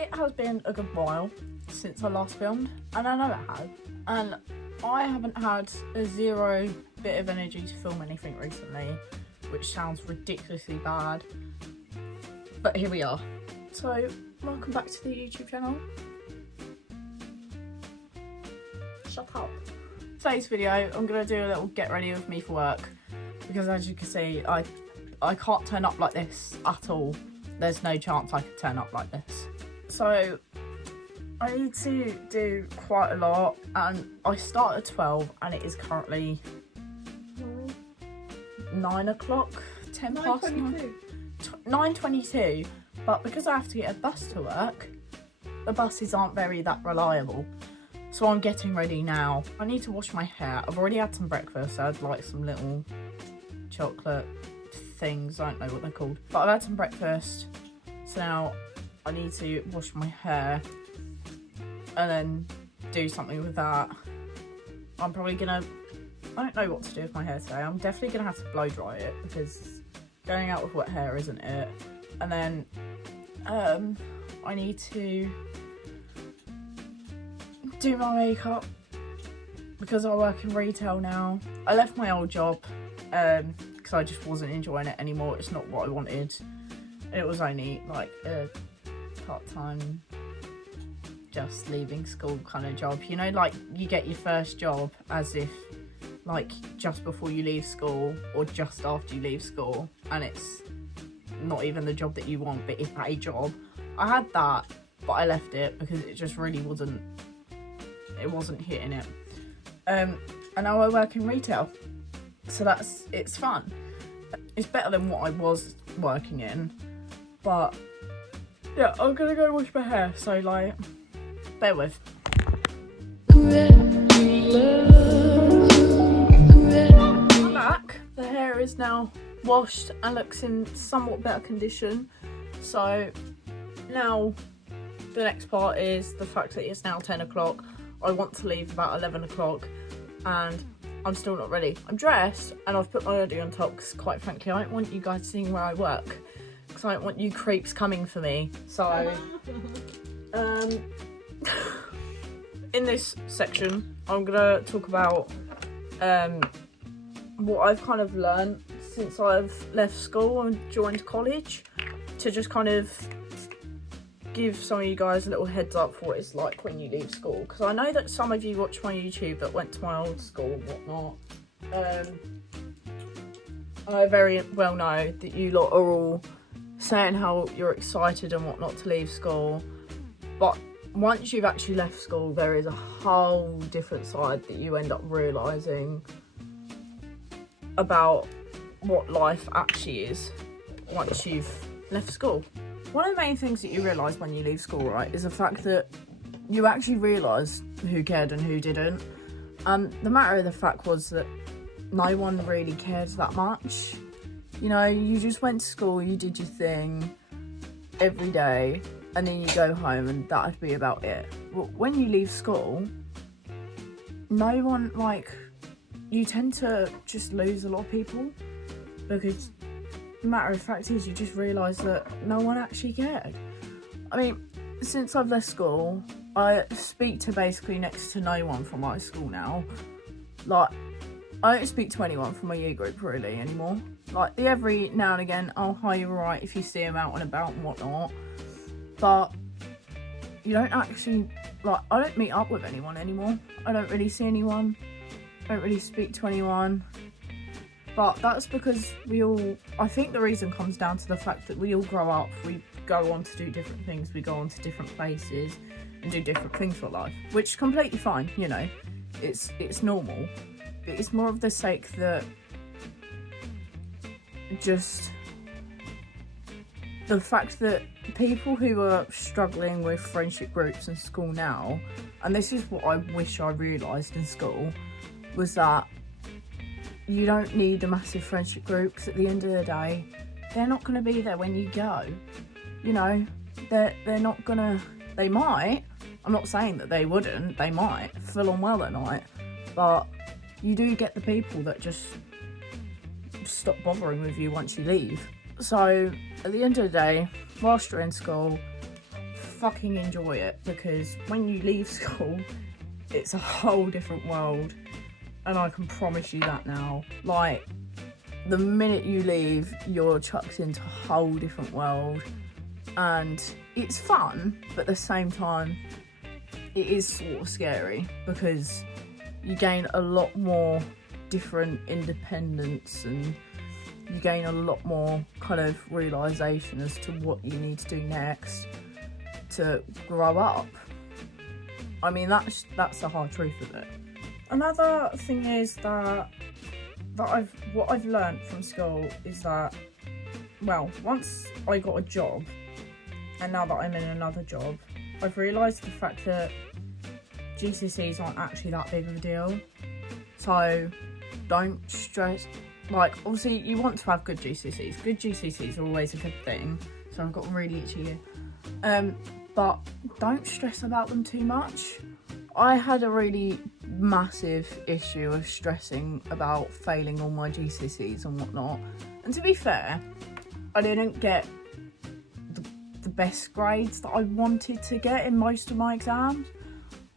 it has been a good while since I last filmed, and I know it has, and I haven't had a zero bit of energy to film anything recently, which sounds ridiculously bad, but here we are. So welcome back to the YouTube channel. Shut up. Today's video, I'm going to do a little get ready with me for work, because as you can see, I can't turn up like this at all. There's no chance I could turn up like this. So I need to do quite a lot, and I start at 12 and it is currently 9 o'clock, 10 past 9. 9:22, but because I have to get a bus to work, the buses aren't that reliable. So I'm getting ready now. I need to wash my hair. I've already had some breakfast. I had like some little chocolate things, I don't know what they're called, but I've had some breakfast. So now I need to wash my hair and then do something with that. I'm probably gonna, I don't know what to do with my hair today. I'm definitely gonna have to blow dry it because going out with wet hair isn't it. And then I need to do my makeup because I work in retail now. I left my old job because I just wasn't enjoying it anymore. It's not what I wanted. It was only like a part-time, just leaving school kind of job. You know, like you get your first job as if like just before you leave school or just after you leave school, and it's not even the job that you want, but it's a job. I had that, but I left it because it just really wasn't hitting it. And now I work in retail, so it's fun. It's better than what I was working in, but yeah, I'm gonna go wash my hair, so like bear with. I'm back. The hair is now washed and looks in somewhat better condition. So now the next part is the fact that it's now 10 o'clock. I want to leave about 11 o'clock and I'm still not ready. I'm dressed and I've put my hoodie on top because quite frankly I don't want you guys seeing where I work, because I don't want you creeps coming for me. So in this section I'm gonna talk about what I've kind of learned since I've left school and joined college, to just kind of give some of you guys a little heads up for what it's like when you leave school, because I know that some of you watch my YouTube that went to my old school and whatnot. I very well know that you lot are all saying how you're excited and whatnot to leave school, but once you've actually left school there is a whole different side that you end up realising about what life actually is once you've left school. One of the main things that you realise when you leave school, right, is the fact that you actually realise who cared and who didn't. And the matter of the fact was that no one really cared that much. You know, you just went to school, you did your thing every day, and then you go home and that'd be about it. But when you leave school, no one, like, you tend to just lose a lot of people, because the matter of fact is you just realise that no one actually cared. I mean, since I've left school, I speak to basically next to no one from my school now. Like, I don't speak to anyone from my year group really anymore. Like, every now and again, oh hi, you're right, if you see them out and about and whatnot. But you don't actually, like, I don't meet up with anyone anymore. I don't really see anyone. I don't really speak to anyone. But that's because I think the reason comes down to the fact that we all grow up, we go on to do different things, we go on to different places and do different things for life, which is completely fine, you know, it's normal, but it's more of the sake that just the fact that people who are struggling with friendship groups in school now, and this is what I wish I realised in school, was that you don't need a massive friendship group, because at the end of the day, they're not going to be there when you go. You know, they're not going to, they might, I'm not saying that they wouldn't, they might, full on well they might, but you do get the people that just stop bothering with you once you leave. So at the end of the day, whilst you're in school, fucking enjoy it, because when you leave school, it's a whole different world, and I can promise you that now. Like, the minute you leave, you're chucked into a whole different world, and it's fun, but at the same time, it is sort of scary, because you gain a lot more different independence, and you gain a lot more kind of realisation as to what you need to do next to grow up. I mean, that's the hard truth of it. Another thing is that what I've learnt from school is that, well, once I got a job, and now that I'm in another job, I've realised the fact that GCSEs aren't actually that big of a deal. So don't stress. Like, obviously you want to have good GCSEs. Good GCSEs are always a good thing. So I've got really itchy ear. But don't stress about them too much. I had a really massive issue of stressing about failing all my GCSEs and whatnot. And to be fair, I didn't get the best grades that I wanted to get in most of my exams,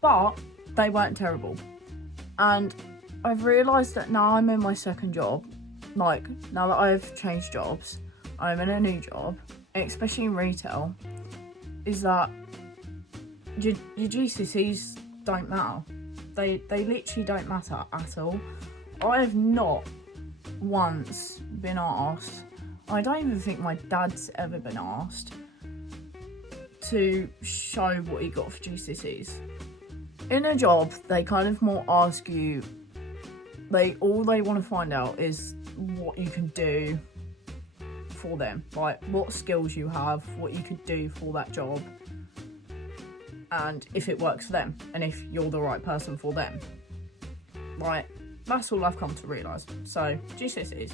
but they weren't terrible. And I've realised that now I'm in my second job, like, now that I've changed jobs, I'm in a new job, especially in retail, is that your GCSEs don't matter. They literally don't matter at all. I have not once been asked, I don't even think my dad's ever been asked, to show what he got for GCSEs. In a job, they kind of more ask you, all they want to find out is what you can do for them, like what skills you have, what you could do for that job, and if it works for them, and if you're the right person for them. Like, that's all I've come to realise. So, GCSEs,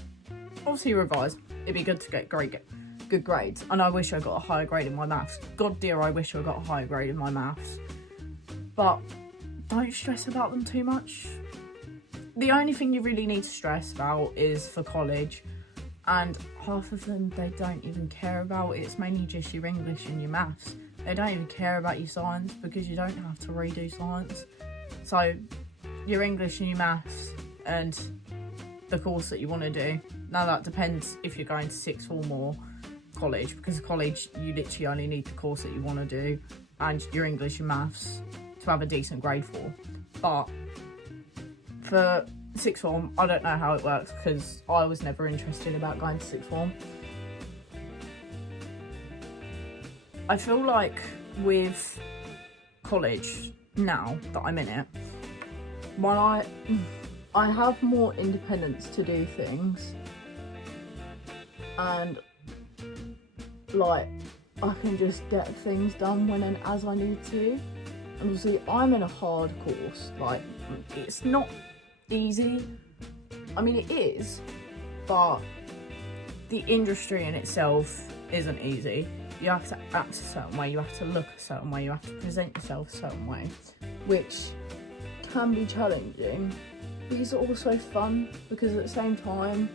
obviously revise. It'd be good to get good grades, and I wish I got a higher grade in my maths. God dear, I wish I got a higher grade in my maths. But don't stress about them too much. The only thing you really need to stress about is for college, and half of them they don't even care about. It's mainly just your English and your maths. They don't even care about your science, because you don't have to redo science. So your English and your maths and the course that you want to do. Now that depends if you're going to sixth form or college, because college you literally only need the course that you want to do and your English and maths to have a decent grade for. But for sixth form, I don't know how it works, because I was never interested about going to sixth form. I feel like with college, now that I'm in it, when I have more independence to do things, and like I can just get things done when and as I need to. And obviously I'm in a hard course, like it's not easy. I mean, it is, but the industry in itself isn't easy. You have to act a certain way, you have to look a certain way, you have to present yourself a certain way, which can be challenging. These are also fun, because at the same time,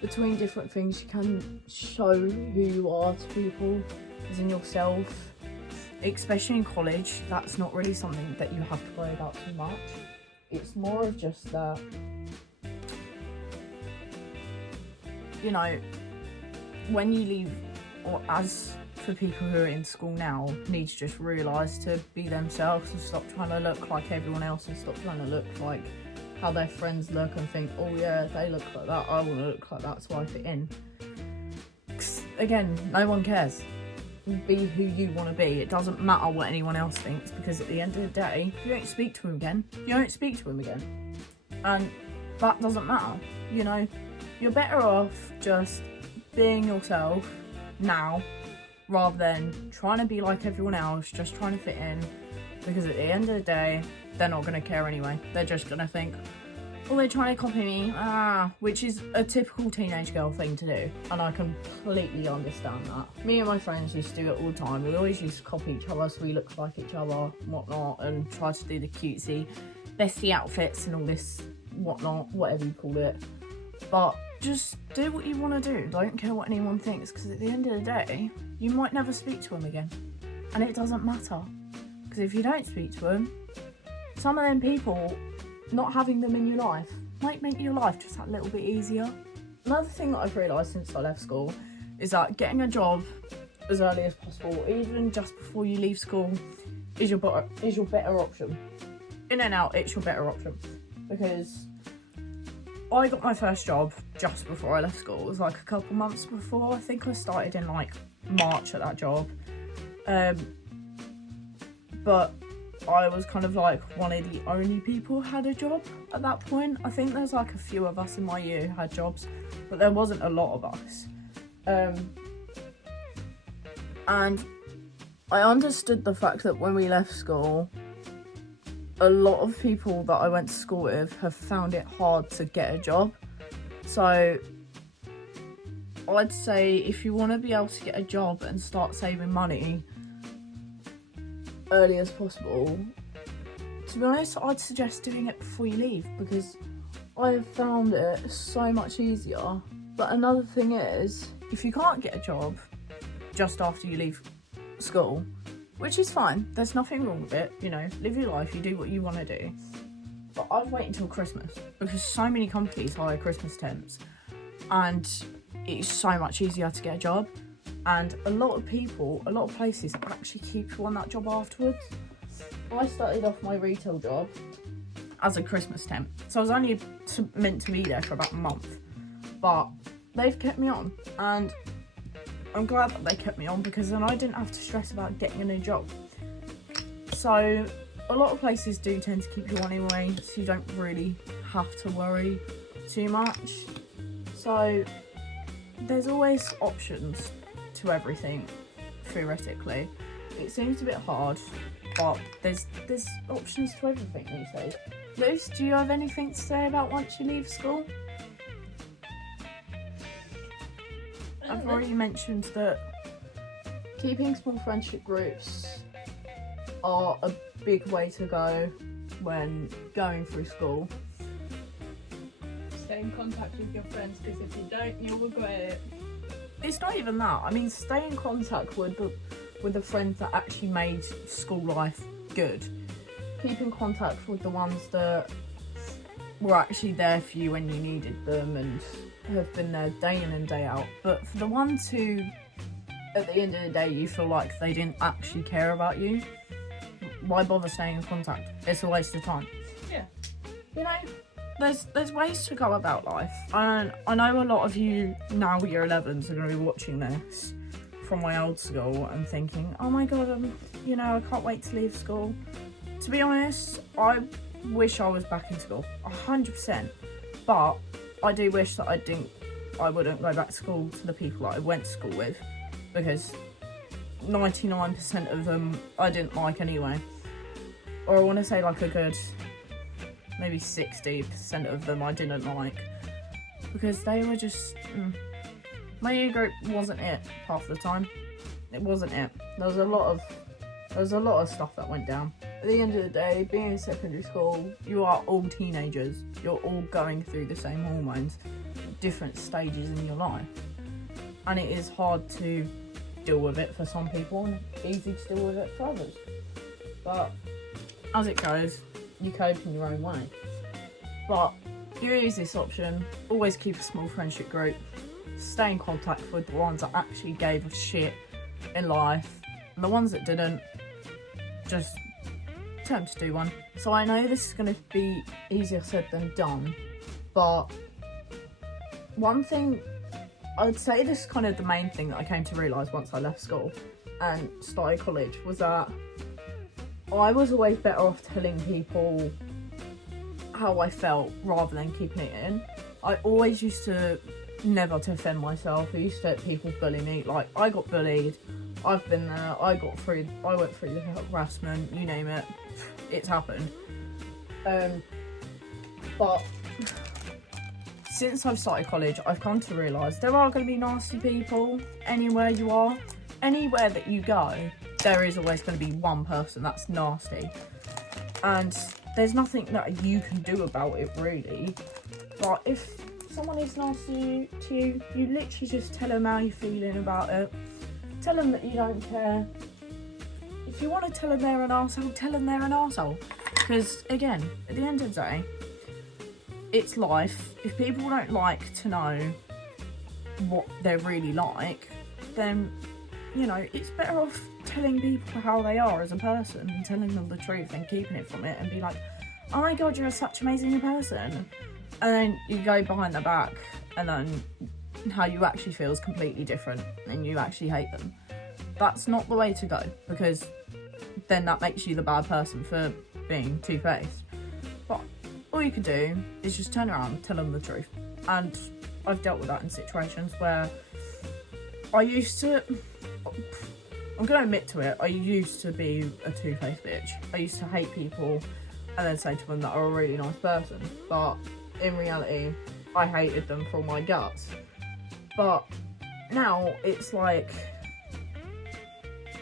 between different things, you can show who you are to people, as in yourself. Especially in college, that's not really something that you have to worry about too much. It's more of just that, you know, when you leave, or as for people who are in school now, need to just realise to be themselves and stop trying to look like everyone else, and stop trying to look like how their friends look and think, oh yeah, they look like that, I want to look like that so I fit in. Again, no one cares. Be who you want to be. It doesn't matter what anyone else thinks, because at the end of the day, if you don't speak to him again, you don't speak to him again. And that doesn't matter. You know, you're better off just being yourself now, rather than trying to be like everyone else, just trying to fit in, because at the end of the day, they're not going to care anyway. They're just going to think, oh, they're trying to copy me, which is a typical teenage girl thing to do, and I completely understand that. Me and my friends used to do it all the time. We always used to copy each other so we looked like each other and whatnot, and try to do the cutesy bestie outfits and all this whatnot, whatever you call it. But just do what you want to do. Don't care what anyone thinks, because at the end of the day, you might never speak to them again. And it doesn't matter, because if you don't speak to them, some of them people, not having them in your life might make your life just that little bit easier. Another thing that I've realised since I left school is that getting a job as early as possible, even just before you leave school, is your better option. In and out, it's your better option. Because I got my first job just before I left school. It was like a couple months before. I think I started in like March at that job. But I was kind of like one of the only people who had a job at that point. I think there's like a few of us in my year who had jobs, but there wasn't a lot of us. And I understood the fact that when we left school, a lot of people that I went to school with have found it hard to get a job. So I'd say if you want to be able to get a job and start saving money early as possible, to be honest, I'd suggest doing it before you leave, because I have found it so much easier. But another thing is, if you can't get a job just after you leave school, which is fine, there's nothing wrong with it, you know, live your life, you do what you want to do. But I'd wait until Christmas, because so many companies hire Christmas temps and it's so much easier to get a job. And a lot of places actually keep you on that job afterwards. I started off my retail job as a Christmas temp, so I was only meant to be there for about a month, but they've kept me on, and I'm glad that they kept me on, because then I didn't have to stress about getting a new job. So a lot of places do tend to keep you on anyway, so you don't really have to worry too much. So there's always options to everything, theoretically. It seems a bit hard, but there's options to everything these days. Luce, do you have anything to say about once you leave school? I've already mentioned that keeping small friendship groups are a big way to go when going through school. Stay in contact with your friends, because if you don't, you'll regret it. It's not even that. I mean, stay in contact with the friends that actually made school life good. Keep in contact with the ones that were actually there for you when you needed them and have been there day in and day out. But for the ones who, at the end of the day, you feel like they didn't actually care about you, why bother staying in contact? It's a waste of time. Yeah. You know, there's ways to go about life. And I know a lot of you now, year 11s, are going to be watching this from my old school and thinking, oh my god, I can't wait to leave school. To be honest, I wish I was back in school, 100%. But I do wish that I wouldn't go back to school to the people that I went to school with, because 99% of them I didn't like anyway. Or I want to say like a good maybe 60% of them I didn't like, because they were just my year group wasn't it half the time. It wasn't it. There was a lot of stuff that went down. At the end of the day, being in secondary school, you are all teenagers. You're all going through the same hormones at different stages in your life, and it is hard to deal with it for some people and easy to deal with it for others. But as it goes, you cope in your own way. But you use this option, always keep a small friendship group, stay in contact with the ones that actually gave a shit in life, and the ones that didn't, just attempt to do one. So I know this is going to be easier said than done, but one thing, I would say this is kind of the main thing that I came to realise once I left school and started college, was that I was always better off telling people how I felt rather than keeping it in. I always used to never to offend myself. I used to let people bully me. Like, I got bullied, I've been there, I went through the harassment, you name it, it's happened. But since I've started college, I've come to realise there are going to be nasty people anywhere you are. Anywhere that you go, there is always going to be one person that's nasty. And there's nothing that you can do about it, really. But if someone is nasty to you, you literally just tell them how you're feeling about it. Tell them that you don't care. if you want to tell them they're an arsehole, tell them they're an arsehole. Because, again, at the end of the day, it's life. If people don't like to know what they're really like, then, you know, it's better off telling people how they are as a person and telling them the truth and keeping it from it and be like, oh my god, you're such an amazing person. And then you go behind their back and then how you actually feel is completely different and you actually hate them. That's not the way to go, because then that makes you the bad person for being two-faced. But all you can do is just turn around and tell them the truth. And I've dealt with that in situations where I used to, I'm going to admit to it, I used to be a two-faced bitch. I used to hate people and then say to them that I'm a really nice person. But in reality, I hated them from my guts. But now it's like,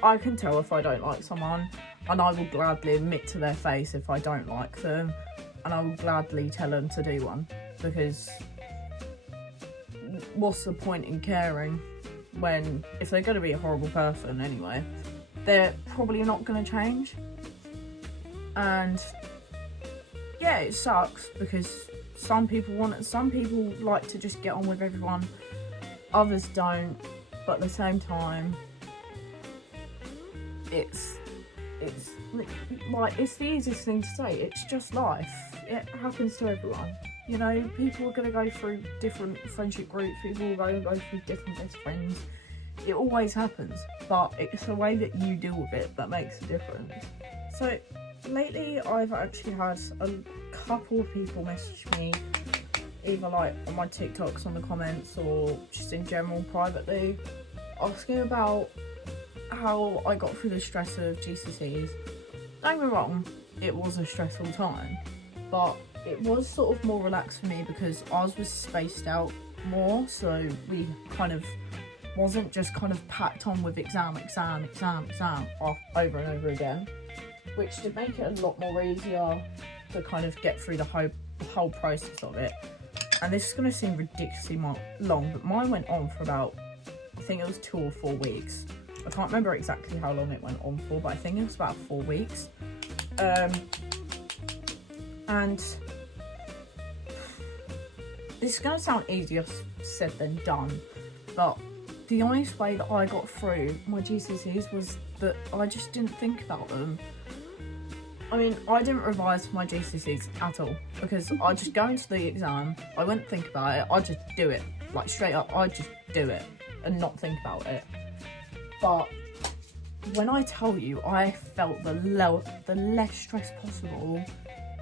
I can tell if I don't like someone, and I will gladly admit to their face if I don't like them, and I will gladly tell them to do one, because what's the point in caring when, if they're going to be a horrible person anyway, they're probably not going to change. And yeah, it sucks because some people like to just get on with everyone, others don't, but at the same time, it's like, it's the easiest thing to say. It's just life. It happens to everyone. You know, people are going to go through different friendship groups, people are going to go through different best friends. It always happens, but it's the way that you deal with it that makes a difference. So lately I've actually had a couple of people message me, either like on my TikToks on the comments or just in general privately, asking about how I got through the stress of GCSEs. Don't get me wrong, it was a stressful time, but it was sort of more relaxed for me because ours was spaced out more, so we kind of wasn't just kind of packed on with exam over and over again, which did make it a lot more easier to kind of get through the whole process of it. And this is going to seem ridiculously long, but mine went on for about, I think it was 2 or 4 weeks. I can't remember exactly how long it went on for, but I think it was about 4 weeks. And this is going to sound easier said than done, but the honest way that I got through my GCSEs was that I just didn't think about them. I mean, I didn't revise for my GCSEs at all, because I just go into the exam, I wouldn't think about it, I'd just do it. Like, straight up, I'd just do it and not think about it. But when I tell you, I felt the less stress possible,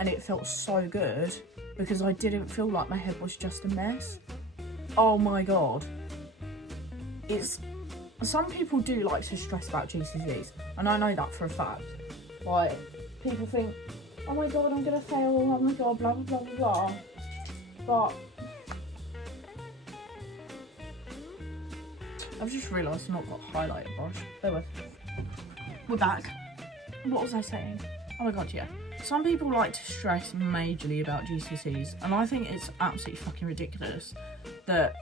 and it felt so good because I didn't feel like my head was just a mess. Oh my god. Some people do like to stress about GCSEs, and I know that for a fact. Like, people think, oh my god, I'm gonna fail, oh my god, blah blah blah blah blah. But I've just realised I've not got a highlighter brush. There we We're back. What was I saying? Oh my god, yeah. Some people like to stress majorly about GCSEs, and I think it's absolutely fucking ridiculous that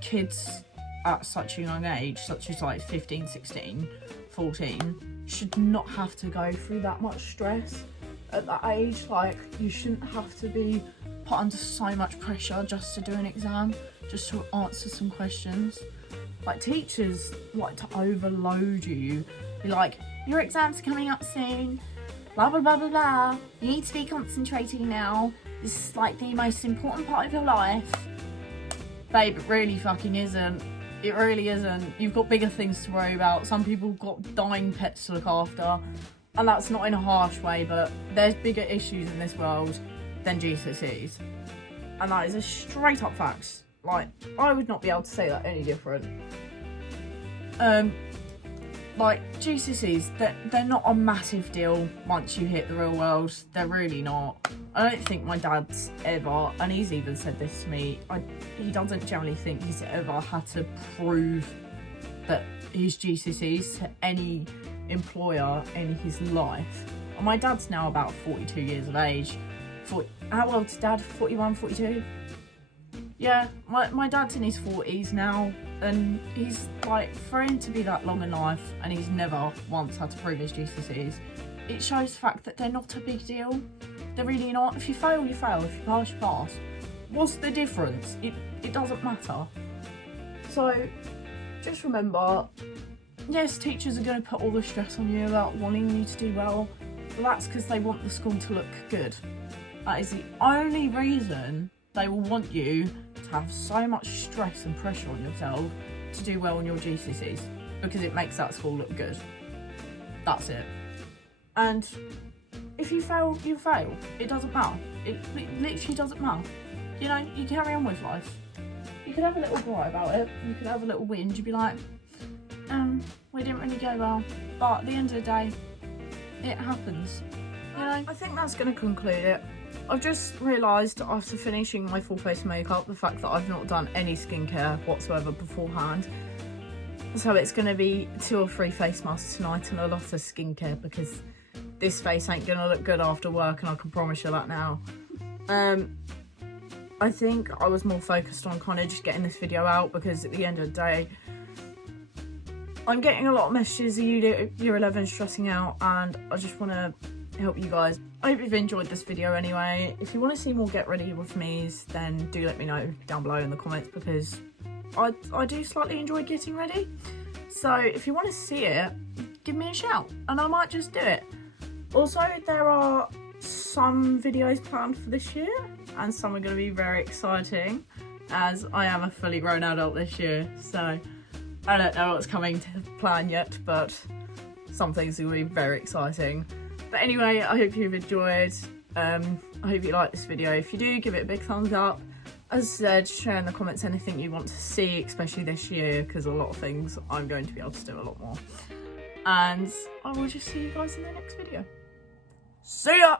kids at such a young age, such as like 15, 16, 14, should not have to go through that much stress at that age. Like, you shouldn't have to be put under so much pressure just to do an exam, just to answer some questions. Like, teachers like to overload you, be like, your exams are coming up soon, blah blah blah blah blah, you need to be concentrating now, this is like the most important part of your life. Babe, it really fucking isn't. It really isn't. You've got bigger things to worry about. Some people got dying pets to look after, and that's not in a harsh way, but there's bigger issues in this world than GCSEs, and that is a straight up fact. Like, I would not be able to say that any different. Like, GCSEs, they're not a massive deal once you hit the real world. They're really not. I don't think my dad's ever, and he's even said this to me, he doesn't generally think he's ever had to prove that his GCSEs to any employer in his life. And my dad's now about 42 years of age. How old's dad? 41, 42? Yeah, my dad's in his 40s now. And he's like, for him to be that long in life and he's never once had to prove his GCSEs, it shows the fact that they're not a big deal. They're really not. If you fail, you fail. If you pass, you pass. What's the difference? It doesn't matter. So just remember, yes, teachers are going to put all the stress on you about wanting you to do well, but that's because they want the school to look good. That is the only reason they will want you to have so much stress and pressure on yourself to do well on your GCSEs, because it makes that school look good. That's it. And if you fail, you fail. It doesn't matter. It literally doesn't matter. You know, you carry on with life. You could have a little cry about it. You could have a little whinge. You'd be like, we didn't really go well. But at the end of the day, it happens. You know, I think that's going to conclude it. I've just realised after finishing my full face makeup, the fact that I've not done any skincare whatsoever beforehand. So it's going to be 2 or 3 face masks tonight and a lot of skincare, because this face ain't going to look good after work, and I can promise you that now. I think I was more focused on kind of just getting this video out, because at the end of the day, I'm getting a lot of messages of year 11 stressing out, and I just want to help you guys. I hope you've enjoyed this video anyway. If you want to see more get ready with me's, then do let me know down below in the comments, because I do slightly enjoy getting ready. So if you want to see it, give me a shout and I might just do it. Also, there are some videos planned for this year, and some are going to be very exciting, as I am a fully grown adult this year. So I don't know what's coming to plan yet, but some things are going to be very exciting. But anyway, I hope you've enjoyed. I hope you like this video. If you do, give it a big thumbs up. As I said, share in the comments anything you want to see, especially this year, because a lot of things I'm going to be able to do a lot more. And I will just see you guys in the next video. See ya!